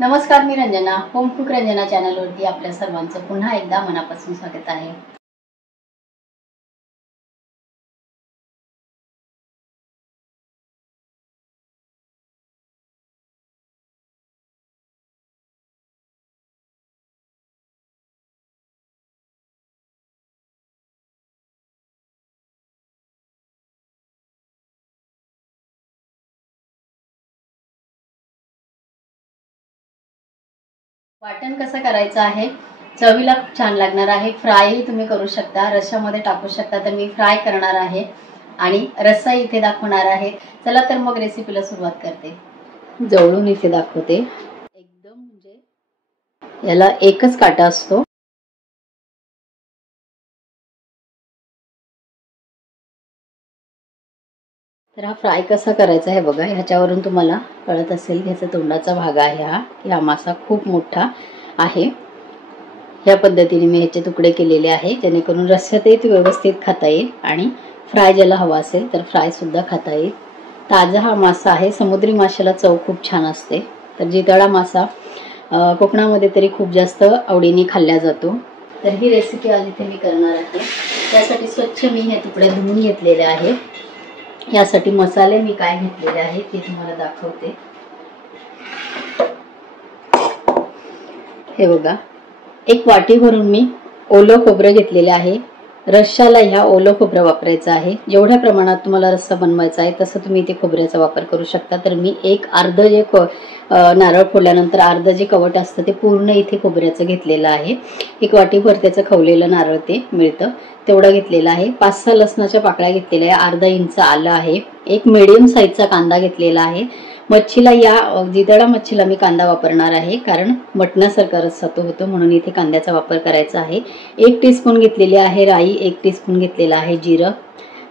नमस्कार, मी Ranjana. Home cook Ranjana चॅनलवरती आपल्या सर्वांचं पुन्हा एकदा मनापासून स्वागत आहे. वाटण कसं करायचं आहे, चवीला खूप छान लागणार आहे. फ्रायही तुम्ही करू शकता, रश्श्यामध्ये टाकू शकता. तर मी फ्राय करणार आहे आणि रस्सा इथे दाखवणार आहे. चला तर मग रेसिपीला सुरुवात करते. जवळून इथे दाखवते. एकदम म्हणजे याला एकच काटा असतो. तर हा फ्राय कसा करायचा आहे बघा. ह्याच्यावरून तुम्हाला कळत असेल, ह्याचा तोंडाचा भाग आहे हा मासा खूप मोठा आहे. ह्या पद्धतीने मी ह्याचे तुकडे केलेले आहे, जेणेकरून रस्स्यातही ते व्यवस्थित खाता येईल आणि फ्राय ज्याला हवा असेल तर फ्राय सुद्धा खाता येईल. ताजा हा मासा आहे. समुद्री माशाला चव खूप छान असते. तर जितळा मासा कोकणामध्ये तरी खूप जास्त आवडीने खाल्ला जातो. तर ही रेसिपी आज इथे मी करणार आहे. त्यासाठी स्वच्छ मी हे तुकडे धुवून घेतलेले आहे. यासाठी मसाले मी काय घेतलेले आहेत ते तुम्हाला दाखवते. हे बघा, एक वाटी भरून मी ओलं खोबरं घेतलेले आहे. रश्शाला ह्या ओलं खोबरं वापरायचं आहे. जेवढ्या प्रमाणात तुम्हाला रस्सा बनवायचा आहे तसं तुम्ही इथे खोबऱ्याचा वापर करू शकता. तर मी एक अर्ध जे नारळ फोडल्यानंतर अर्ध जे कवट असतं ते पूर्ण इथे खोबऱ्याचं घेतलेलं आहे. एक वाटीभर त्याचं खवलेलं नारळ ते मिळतं तेवढं घेतलेलं आहे. 5-6 लसणाच्या पाकळ्या घेतलेल्या आहे. अर्धा इंच आलं आहे. एक मीडियम साईजचा कांदा घेतलेला आहे. मच्छीला, या जितळा मच्छीला मी कांदा वापरणार आहे, कारण मटणासारखा रस्सा तो होतो, म्हणून इथे कांद्याचा वापर करायचा आहे. 1 टीस्पून घेतलेली आहे राई, 1 टीस्पून घेतलेला आहे जिरं.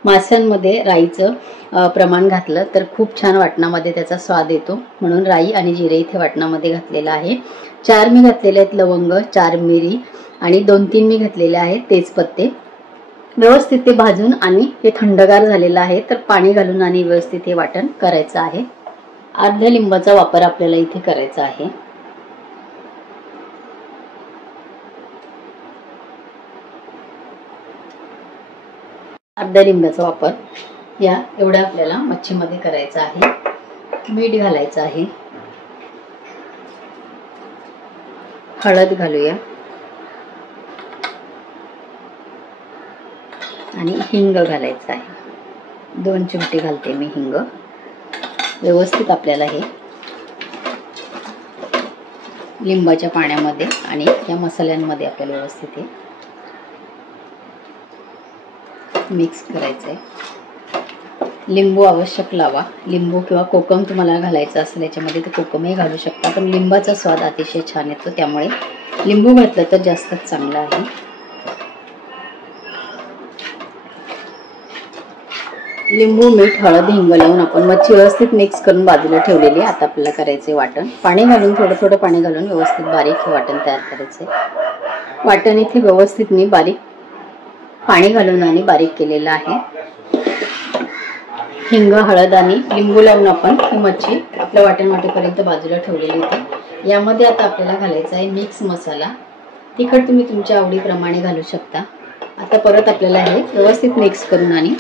माशांमध्ये राईचं प्रमाण घातलं तर खूप छान वाटणामध्ये त्याचा स्वाद येतो, म्हणून राई आणि जिरे इथे वाटणामध्ये घातलेलं आहे. 4 मी घातलेले आहेत लवंग, 4 मिरी आणि 2-3 मी घातलेले आहेत तेजपत्ते. व्यवस्थित ते भाजून आणि हे थंडगार झालेलं आहे, तर पाणी घालून आणि व्यवस्थित हे वाटण करायचं आहे. अर्ध्या लिंबाचा वापर आपल्याला इथे करायचा आहे. अर्ध्या लिंबाचा वापर या एवढ्या आपल्याला मच्छीमध्ये करायचा आहे. मीठ घालायचं आहे. हळद घालूया आणि हिंग घालायचं आहे. 2 चिमटे घालते मी हिंग. व्यवस्थित आपल्याला हे लिंबाच्या पाण्यामध्ये आणि या मसाल्यांमध्ये आपल्याला व्यवस्थित हे मिक्स करायचं आहे. लिंबू आवश्यक लावा. लिंबू किंवा कोकम तुम्हाला घालायचं असेल याच्यामध्ये तर कोकमही घालू शकता, पण लिंबाचा स्वाद अतिशय छान येतो, त्यामुळे लिंबू घातलं तर जास्तच चांगलं आहे. लिंबू, मीठ, हळद, हिंग लावून आपण मच्छी व्यवस्थित मिक्स करून बाजूला ठेवलेली. आता आपल्याला करायचे वाटण. पाणी घालून थोडं पाणी घालून व्यवस्थित बारीक वाटण तयार करायचे. वाटण इथे व्यवस्थित मी बारीक पाणी घालून आणि बारीक केलेलं आहे. हिंग, हळद आणि लिंबू लावून आपण ही मच्छी आपल्या वाटण वाटेपर्यंत बाजूला ठेवलेली होती. यामध्ये आता आपल्याला घालायचा आहे मिक्स मसाला. तिखट तुम्ही तुमच्या आवडीप्रमाणे घालू शकता. आता परत आपल्याला हे व्यवस्थित मिक्स करून, आणि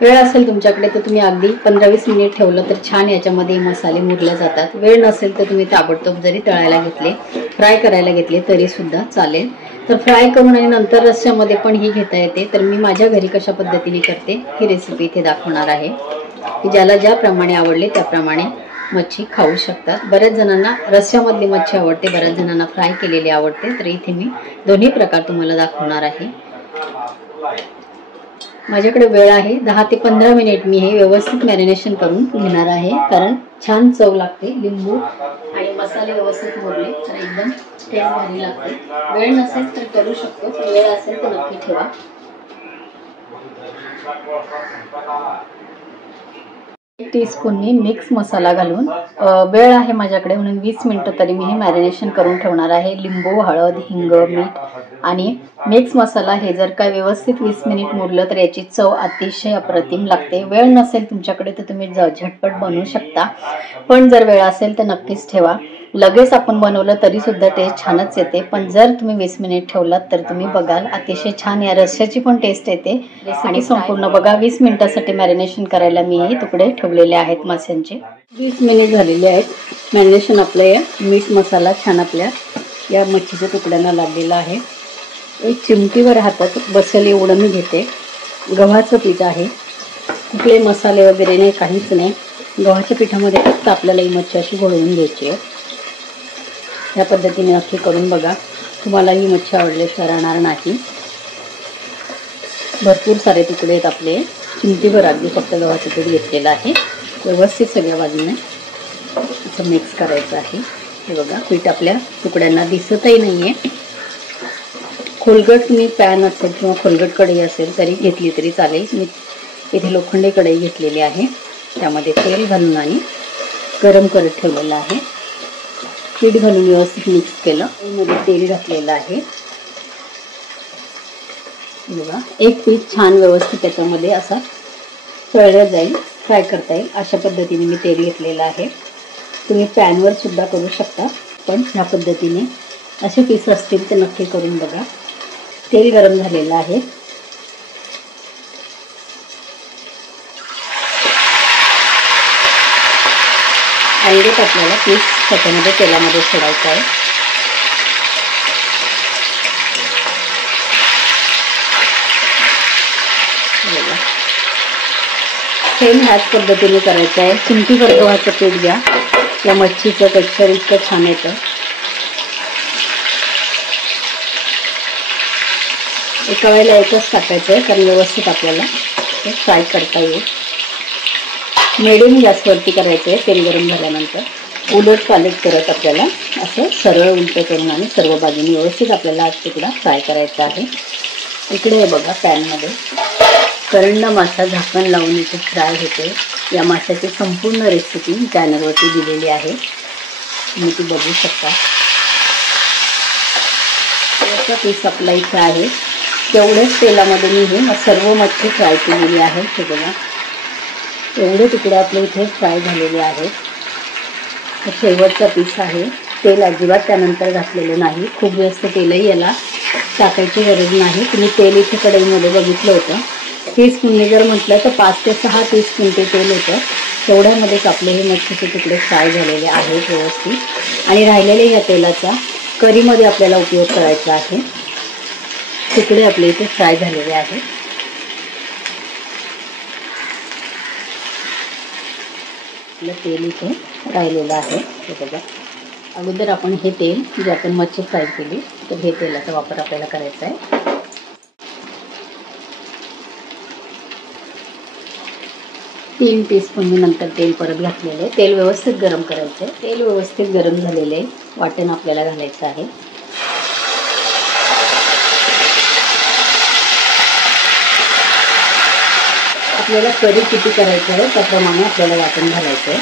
वेळ असेल तुमच्याकडे तर तुम्ही अगदी 15-20 मिनिट ठेवलं तर छान याच्यामध्ये मसाले मुरले जातात. वेळ नसेल तर तुम्ही ताबडतोब जरी तळायला घेतले, फ्राय करायला घेतले तरी सुद्धा चालेल. तर फ्राय करून आणि नंतर रस्स्यामध्ये पण ही घेता येते. तर मी माझ्या घरी कशा पद्धतीने करते ही रेसिपी इथे दाखवणार आहे, की ज्याला ज्याप्रमाणे आवडले त्याप्रमाणे मच्छी खाऊ शकतात. बऱ्याच जणांना रस्स्यामधली मच्छी आवडते, बऱ्याच जणांना फ्राय केलेली आवडते. तर इथे मी दोन्ही प्रकार तुम्हाला दाखवणार आहे. माझ्याकडे वेळ आहे 10 ते 15 मिनिट. मी हे व्यवस्थित मॅरिनेशन करून घेणार आहे, कारण छान चव लागते. लिंबू आणि मसाले व्यवस्थित मुरले तर एकदम टेस्ट भारी लागते. वेळ नसेल तर करू शकतो, पण वेळ असेल तर नक्की ठेवा. 1 टीस्पून मी मिक्स मसाला घालून, वेळ आहे माझ्याकडे म्हणून 20 मिनिटं तरी मी हे मॅरिनेशन करून ठेवणार आहे. लिंबू, हळद, हिंग, मीठ आणि मिक्स मसाला हे जर का व्यवस्थित 20 मिनिट मुरलं तर याची चव अतिशय अप्रतिम लागते. वेळ नसेल तुमच्याकडे तर तुम्ही झटपट बनवू शकता, पण जर वेळ असेल तर नक्कीच ठेवा. लगेच आपण बनवलं तरी सुद्धा टेस्ट छानच येते, पण जर तुम्ही 20 मिनिट ठेवलात तर तुम्ही बघाल अतिशय छान या रस्स्याची पण टेस्ट येते. आणि संपूर्ण बघा 20 मिनिटासाठी मॅरिनेशन करायला मी हे तुकडे ठेवलेले आहेत माशांचे. 20 मिनिट झालेले आहेत मॅरिनेशन. आपलं या मीठ मसाला छान आपल्या या मच्छीच्या तुकड्यांना लागलेला आहे. एक चिमटीवर हातात बसेल एवढं मी घेते. गव्हाचं पीठ आहे, कुठले मसाले वगैरे नाही, काहीच नाही. गव्हाच्या पिठामध्ये फक्त आपल्याला ही मच्छी अशी घोळवून घ्यायची आहे. या पद्धतीने नक्की करून बघा, तुम्हाला ही मच्छी आवडल्याशिवाय राहणार नाही. भरपूर सारे तुकडे आहेत आपले. चिमटीभर अगदी फक्त गव्हाचं पीठ घेतलेलं आहे. व्यवस्थित सगळ्या बाजूने असं मिक्स करायचं आहे. हे बघा पीठ आपल्या तुकड्यांना दिसतही नाही आहे. खोलगट मी पॅन असेल किंवा खोलगट कढई असेल तरी घेतली तरी चालेल. मी इथे लोखंडी कढई घेतलेली आहे, त्यामध्ये तेल घालून आणि गरम करत ठेवलेलं आहे. पीठ घालून व्यवस्थित मिक्स केलं. मध्ये तेल घातलेलं आहे. बघा एक पीठ छान व्यवस्थित त्याच्यामध्ये असा तळलं जाईल, फ्राय करता येईल अशा पद्धतीने मी तेल घेतलेलं आहे. तुम्ही पॅनवर सुद्धा करू शकता, पण ह्या पद्धतीने असे पीस असतील ते नक्की करून बघा. तेल गरम झालेलं आहे. डायरेक्ट आपल्याला पीस त्याच्यामध्ये तेलामध्ये सोडायचं आहे. सेम ह्याच पद्धतीने करायचं आहे. चिमटीभर गव्हाचं पीठ घ्या. या मच्छीचं टेक्स्चर इतकं छान येतं. एका वेळेला एकच टाकायचं आहे कारण व्यवस्थित आपल्याला ते फ्राय करता येईल. मिडियम गॅसवरती करायचं आहे. तेल गरम झाल्यानंतर उलट पालट करत आपल्याला असं सरळ उलट करून आणि सर्व बाजूने व्यवस्थित आपल्याला हा तुकडा फ्राय करायचा आहे. इकडे आहे बघा पॅनमध्ये करंडा मासा झाकण लावून इथे फ्राय होते. या माशाची संपूर्ण रेसिपी चॅनलवरती दिलेली आहे, तुम्ही ती बघू शकता. याचा पीस आपला इथे आहे. तेवढ्याच तेलामध्ये मी हे सर्व मच्छी फ्राय केलेली आहे. हे बघा एवढे तुकडे आपले इथे फ्राय झालेले आहेत. शेवटचा पीस आहे. तेल अजिबात त्यानंतर घातलेलं नाही. खूप जास्त तेलही याला टाकायची गरज नाही. तुम्ही तेल इथे कढईमध्ये बघितलं होतं. टीस्पूनने जर म्हटलं तर 5 ते 6 टीस्पून ते तेल होतं. तेवढ्यामध्येच आपले हे मच्छीचे तुकडे फ्राय झालेले आहेत व्यवस्थित. आणि राहिलेले या तेलाचा करीमध्ये आपल्याला उपयोग करायचा आहे. तुकडे आपले इथे फ्राय झालेले आहेत. आपलं तेल इथे राहिलेलं आहे. हे बघा अगोदर आपण हे तेल जे आपण मच्छी फ्राय केली तर हे तेलाचा वापर आपल्याला करायचा आहे. 3 टीस्पून मी नंतर तेल परत घातलेलं आहे. तेल व्यवस्थित गरम करायचं आहे. तेल व्यवस्थित गरम झालेलं आहे. वाटण आपल्याला घालायचं आहे. आपल्याला करी किती करायचं आहे त्याप्रमाणे आपल्याला वाटण घालायचं आहे.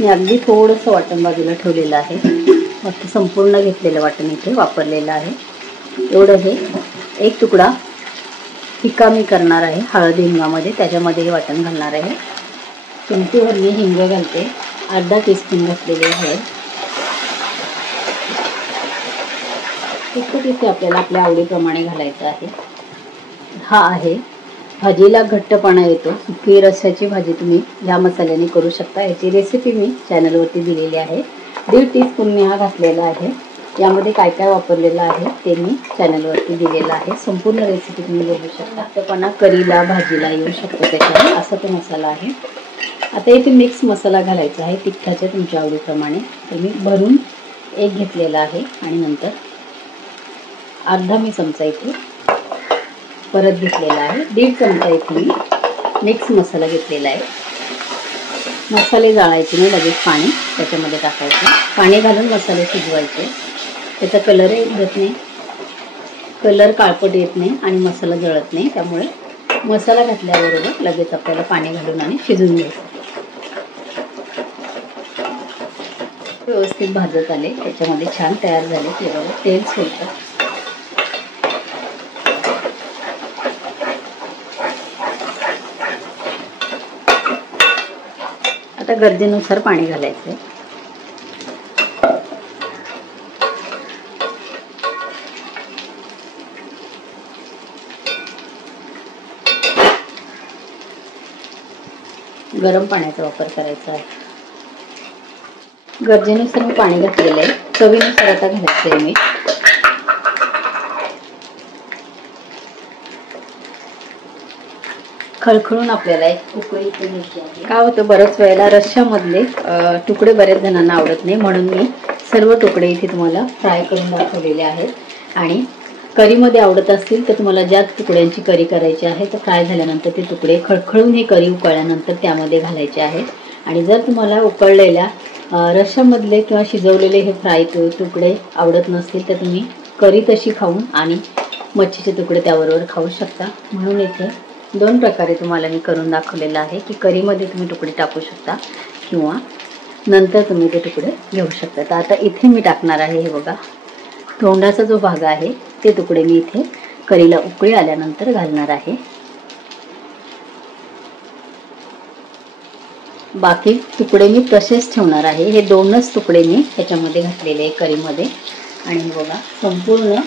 मी अगदी थोडंसं वाटण बाजूला ठेवलेलं आहे. बाकी संपूर्ण घेतलेलं वाटण इथे वापरलेलं आहे. एवढं हे एक तुकडा फिका मी करणार आहे हळद हिंगामध्ये, त्याच्यामध्ये हे वाटण घालणार आहे. चिमटीभर मी हिंग घालते. अर्धा टीस्पून घातलेली आहे. तिखट इथे आपल्याला आपल्या आवडीप्रमाणे घालायचं आहे. हा आहे भाजीला घट्टपणा येतो. सुकी रस्स्याची भाजी तुम्ही ह्या मसाल्याने करू शकता. याची रेसिपी मी चॅनलवरती दिलेली आहे. 1.5 टीस्पून मी हा घातलेला आहे. यामध्ये काय काय वापरलेलं आहे ते मी चॅनलवरती दिलेलं आहे. संपूर्ण रेसिपी तुम्ही बघू शकता. घट्टपणा करीला भाजीला येऊ शकतो त्याच्याने, असा तो मसाला आहे. आता इथे मिक्स मसाला घालायचा आहे तिखटाच्या तुमच्या आवडीप्रमाणे. तर मी भरून एक घेतलेला आहे आणि नंतर अर्धा मी चमचा इथे परत घेतलेला आहे. 1.5 चमचा इथे मी मिक्स मसाला घेतलेला आहे. मसाले जाळायचे नाही, लगेच पाणी त्याच्यामध्ये टाकायचं. पाणी घालून मसाले शिजवायचे. त्याचा कलरही येत नाही, कलर काळपट येत नाही आणि मसाला जळत नाही. त्यामुळे मसाला घातल्याबरोबर लगेच आपल्याला पाणी घालून आणि शिजवून घ्यायचं. व्यवस्थित भाजत आले, त्याच्यामध्ये छान तयार झाले. ते बघा तेल सोडतं. आता गरजेनुसार पाणी घालायचं. गरम पाण्याचा वापर करायचा आहे. गरजेनुसार मी पाणी घातलेलं आहे. चवीनुसार आता घालायचं आहे मीठ. खळखळून आपल्याला एक उकळी इथे घ्यायची आहे. काय होतं, बऱ्याच वेळेला रश्श्यामधले तुकडे बरेच जणांना आवडत नाही, म्हणून मी सर्व तुकडे इथे तुम्हाला फ्राय करून दाखवलेले आहेत. आणि करीमध्ये आवडत असतील तर तुम्हाला ज्या तुकड्यांची करी करायची आहे तर फ्राय झाल्यानंतर ते तुकडे खळखळून ही करी उकळल्यानंतर त्यामध्ये घालायचे आहेत. आणि जर तुम्हाला उकळलेल्या रश्श्यामधले किंवा शिजवलेले हे फ्राय तुकडे आवडत नसतील तर तुम्ही करी तशी खाऊन आणि मच्छीचे तुकडे त्याबरोबर खाऊ शकता. म्हणून इथे दोन प्रकारे तुम्हाला मी करून दाखवलेलं आहे की करीमध्ये तुम्ही तुकडे टाकू शकता किंवा नंतर तुम्ही ते तुकडे घेऊ शकता. तर आता इथे मी टाकणार आहे, हे बघा, तोंडाचा जो भाग आहे ते तुकडे मी इथे करीला उकळी आल्यानंतर घालणार आहे. बाकी तुकडे मी तसेच ठेवणार आहे. हे दोनच तुकडे मी ह्याच्यामध्ये घातलेले आहे करीमध्ये. आणि हे बघा, संपूर्ण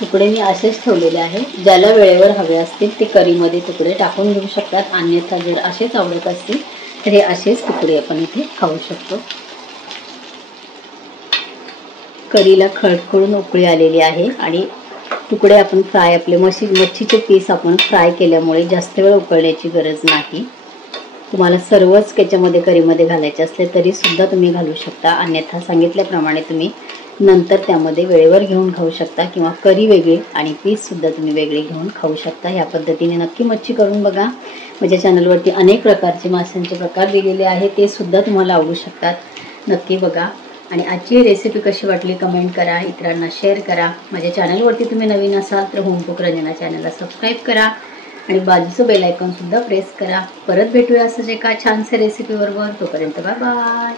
तुकडे मी असेच ठेवलेले आहे. ज्याला वेळेवर हवे असतील ते करीमध्ये तुकडे टाकून घेऊ शकतात. अन्यथा जर असेच आवडत असतील तर हे असेच तुकडे आपण इथे खाऊ शकतो. करीला खळखळून उकळी आलेली आहे आणि तुकडे आपण फ्राय, आपले मच्छीचे पीस आपण फ्राय केल्यामुळे जास्त वेळ उकळण्याची गरज नाही. तुम्हाला सर्वच त्याच्यामध्ये करीमध्ये घालायचे असले तरी सुद्धा तुम्ही घालू शकता. अन्यथा सांगितल्याप्रमाणे तुम्ही नंतर त्यामध्ये वेळेवर घेऊन खाऊ शकता किंवा करी वेगळी आणि पीससुद्धा तुम्ही वेगळे घेऊन खाऊ शकता. ह्या पद्धतीने नक्की मच्छी करून बघा. माझ्या चॅनलवरती अनेक प्रकारचे माशांचे प्रकार दिलेले आहे, ते सुद्धा तुम्हाला आवडू शकतात. नक्की बघा. आणि आजची रेसिपी कशी वाटली कमेंट करा, इतरांना शेअर करा. माझ्या चॅनलवरती तुम्ही नवीन असाल तर होम कुक रंजना चॅनलला सबस्क्राईब करा आणि बाजूचं बेल आयकॉन सुद्धा प्रेस करा. परत भेटूया असंच एका छानशा रेसिपीबरोबर. तोपर्यंत बाय बाय.